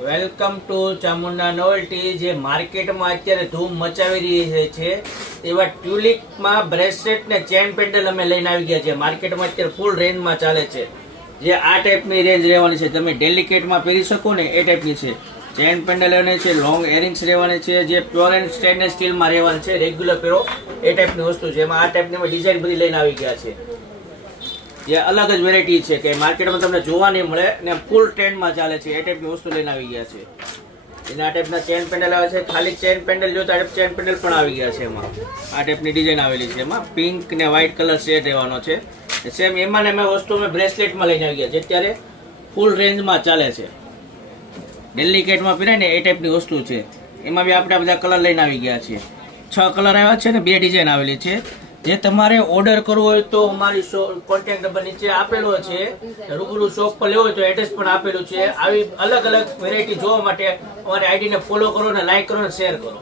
Welcome to Chamunda novelty. જે માર્કેટમાં અત્યારે ધૂમ મચાવી રહી છે એવા ટ્યુલિપમાં બ્રેસલેટ ને ચેન પેન્ડલ અમે લઈને આવી ગયા છે। માર્કેટમાં અત્યારે ફૂલ રેન્જમાં ચાલે છે। જે આ ટાઈપની રેન્જ રહેવાની છે, તમે ડેલિકેટમાં પહેરી શકો ને એ ટાઈપની છે। ચેન પેન્ડલ રહેવાની છે, લોંગ એરિંગ્સ રહેવાની છે, જે પ્યોર એન્ડ સ્ટેનલેસ સ્ટીલમાં રહેવાની છે, રેગ્યુલર પહેરો એ ટાઈપની વસ્તુ છે। એમાં આ ટાઈપની અમે ડિઝાઇન બધી લઈને આવી ગયા છે। જે અલગ જ વેરાયટી છે કે માર્કેટમાં તમને જોવા નહીં મળે ને ફૂલ ટ્રેન્ડમાં ચાલે છે એ ટાઈપની વસ્તુ લઈને આવી ગયા છે। એના આ ટાઈપના ચેન પેન્ડલ આવે છે, ખાલી ચેન પેન્ડલ જો તો આ ટાઈપ ચેન પેન્ડલ પણ આવી ગયા છે। એમાં આ ટાઈપની ડિઝાઇન આવેલી છે, એમાં પિંક ને વ્હાઇટ કલર શેડ રહેવાનો છે। સેમ એમાં ને અમે વસ્તુ અમે બ્રેસલેટમાં લઈને આવી ગયા છે, અત્યારે ફૂલ રેન્જમાં ચાલે છે। ડેલિકેટમાં પહેરાય ને એ ટાઈપની વસ્તુ છે। એમાં બી આપણે બધા કલર લઈને આવી ગયા છીએ। 6 કલર આવ્યા છે ને 2 ડિઝાઇન આવેલી છે। જે તમારે ઓર્ડર કરવો હોય તો અમારી કોન્ટેક્ટ નંબર નીચે આપેલો છે, રૂબરૂ શોપ પર લેવો હોય તો એડ્રેસ પણ આપેલું છે। આવી અલગ અલગ વેરાયટી જોવા માટે અમારી આઈડીને ફોલો કરો ને લાઈક કરો ને શેર કરો।